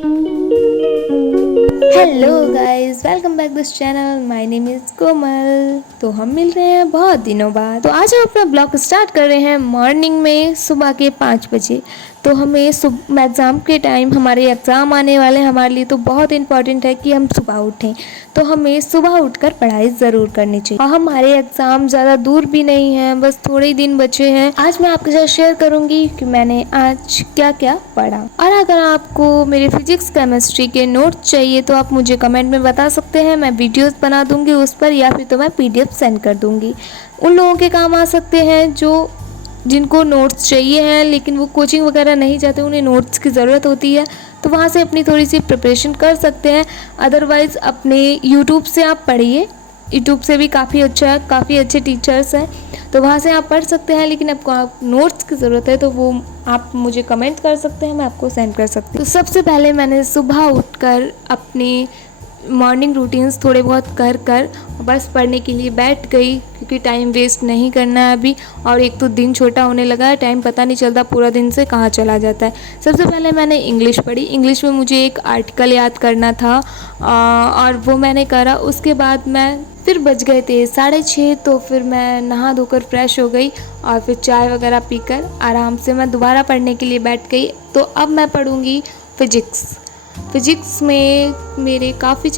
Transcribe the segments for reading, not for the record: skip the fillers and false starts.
Hello guys, welcome back this channel. My name is Komal. तो हम मिल रहे हैं बहुत दिनों बाद। तो आज हम अपना ब्लॉग स्टार्ट कर रहे हैं मॉर्निंग में, सुबह के 5 बजे। तो हमें एग्ज़ाम के टाइम, हमारे एग्ज़ाम आने वाले हैं, हमारे लिए तो बहुत इंपॉर्टेंट है कि हम सुबह उठें। तो हमें सुबह उठकर पढ़ाई ज़रूर करनी चाहिए। और हमारे एग्ज़ाम ज़्यादा दूर भी नहीं हैं, बस थोड़े ही दिन बचे हैं। आज मैं आपके साथ शेयर करूँगी कि मैंने आज क्या क्या पढ़ा। और अगर आपको मेरे फिजिक्स केमिस्ट्री के नोट्स चाहिए तो आप मुझे कमेंट में बता सकते हैं। मैं वीडियोस बना दूंगी उस पर, या फिर तो मैं पीडीएफ सेंड कर दूंगी। उन लोगों के काम आ सकते हैं जिनको नोट्स चाहिए हैं लेकिन वो कोचिंग वगैरह नहीं जाते, उन्हें नोट्स की ज़रूरत होती है, तो वहाँ से अपनी थोड़ी सी प्रिपरेशन कर सकते हैं। अदरवाइज़ अपने यूट्यूब से आप पढ़िए, यूट्यूब से भी काफ़ी अच्छा है, काफ़ी अच्छे टीचर्स हैं, तो वहाँ से आप पढ़ सकते हैं। लेकिन आपको नोट्स की ज़रूरत है तो वो आप मुझे कमेंट कर सकते हैं, मैं आपको सेंड कर सकती हूँ। तो सबसे पहले मैंने सुबह उठकर अपनी मॉर्निंग रूटीन्स थोड़े बहुत कर बस पढ़ने के लिए बैठ गई, क्योंकि टाइम वेस्ट नहीं करना है अभी। और एक तो दिन छोटा होने लगा है, टाइम पता नहीं चलता पूरा दिन से कहाँ चला जाता है। सबसे पहले मैंने इंग्लिश पढ़ी। इंग्लिश में मुझे एक आर्टिकल याद करना था और वो मैंने करा। उसके बाद मैं फिर बज गए थे 6:30, तो फिर मैं नहा धोकर फ्रेश हो गई और फिर चाय वगैरह पीकर आराम से मैं दोबारा पढ़ने के लिए बैठ गई। तो अब मैं पढ़ूँगी फ़िज़िक्स में मेरे काफ़ी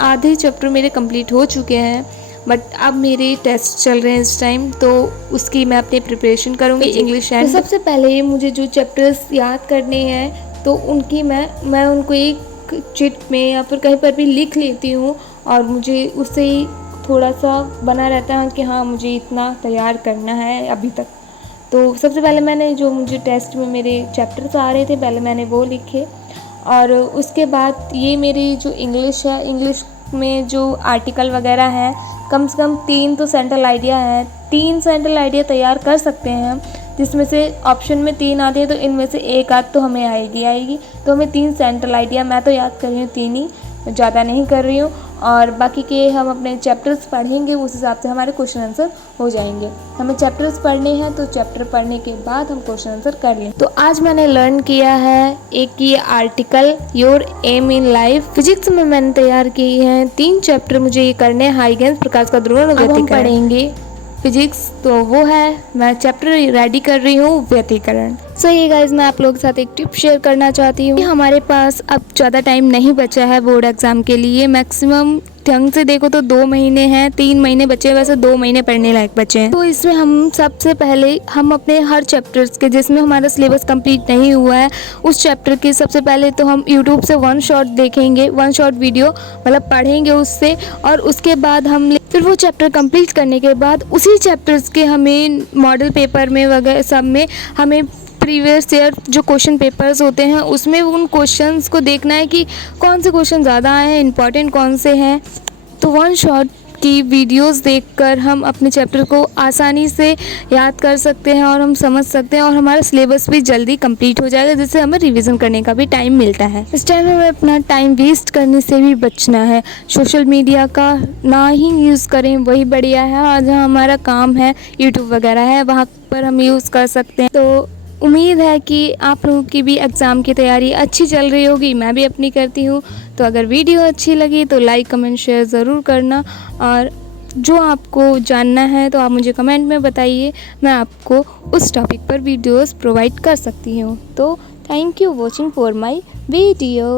आधे चैप्टर मेरे कंप्लीट हो चुके हैं, बट अब मेरे टेस्ट चल रहे हैं इस टाइम, तो उसकी मैं अपनी प्रिपरेशन करूँगी इंग्लिश एंड। तो सबसे पहले मुझे जो चैप्टर्स याद करने हैं तो उनकी मैं उनको एक चिट में या फिर कहीं पर भी लिख लेती हूँ, और मुझे उससे ही थोड़ा सा बना रहता है कि हाँ मुझे इतना तैयार करना है अभी तक। तो सबसे पहले मैंने जो मुझे टेस्ट में मेरे चैप्टर्स आ रहे थे पहले मैंने वो लिखे, और उसके बाद ये मेरी जो इंग्लिश है, इंग्लिश में जो आर्टिकल वगैरह हैं, कम से कम 3 तो सेंट्रल आइडिया हैं। 3 सेंट्रल आइडिया तैयार कर सकते हैं हम, जिसमें से ऑप्शन में 3 आते हैं तो इनमें से एक आध तो हमें आएगी। तो हमें 3 सेंट्रल आइडिया, मैं तो याद कर रही हूँ 3 ही, ज़्यादा नहीं कर रही हूँ। और बाकी के हम अपने चैप्टर्स पढ़ेंगे, उस हिसाब से हमारे क्वेश्चन आंसर हो जाएंगे। हमें चैप्टर्स पढ़ने हैं तो चैप्टर पढ़ने के बाद हम क्वेश्चन आंसर कर लें। तो आज मैंने लर्न किया है एक ये article, your aim in life. Physics में मैंने तैयार की है 3 चैप्टर, मुझे ये करने हैं। हाइगेंस, प्रकाश का ध्रुवण, व्यतिकरण पढ़ेंगे फिजिक्स, तो वो है, मैं चैप्टर रेडी कर रही हूँ व्यतिकरण। सो ये गाइज, मैं आप लोगों के साथ एक टिप शेयर करना चाहती हूँ। हमारे पास अब ज़्यादा टाइम नहीं बचा है बोर्ड एग्ज़ाम के लिए। मैक्सिमम ढंग से देखो तो 2 महीने हैं, 3 महीने बचे हैं, वैसे 2 महीने पढ़ने लायक बचे हैं। तो इसमें हम सबसे पहले हम अपने हर चैप्टर्स के, जिसमें हमारा सिलेबस कंप्लीट नहीं हुआ है, उस चैप्टर के सबसे पहले तो हम यूट्यूब से 1 शॉट देखेंगे, 1 शॉट वीडियो मतलब पढ़ेंगे उससे। और उसके बाद हम फिर वो चैप्टर कंप्लीट करने के बाद उसी चैप्टर्स के हमें मॉडल पेपर में वगैरह सब में हमें प्रीवियस ईयर जो क्वेश्चन पेपर्स होते हैं उसमें उन क्वेश्चंस को देखना है कि कौन से क्वेश्चन ज़्यादा आए हैं, इंपॉर्टेंट कौन से हैं। तो 1 शॉट की वीडियोस देखकर हम अपने चैप्टर को आसानी से याद कर सकते हैं और हम समझ सकते हैं, और हमारा सिलेबस भी जल्दी कंप्लीट हो जाएगा, जिससे हमें रिवीजन करने का भी टाइम मिलता है। इस टाइम हमें अपना टाइम वेस्ट करने से भी बचना है। सोशल मीडिया का ना ही यूज़ करें, वही बढ़िया है। और जहाँ हमारा काम है, यूट्यूब वगैरह है, वहाँ पर हम यूज़ कर सकते हैं। तो उम्मीद है कि आप लोगों की भी एग्ज़ाम की तैयारी अच्छी चल रही होगी, मैं भी अपनी करती हूँ। तो अगर वीडियो अच्छी लगी तो लाइक कमेंट शेयर ज़रूर करना, और जो आपको जानना है तो आप मुझे कमेंट में बताइए, मैं आपको उस टॉपिक पर वीडियोस प्रोवाइड कर सकती हूँ। तो thank you watching for my video.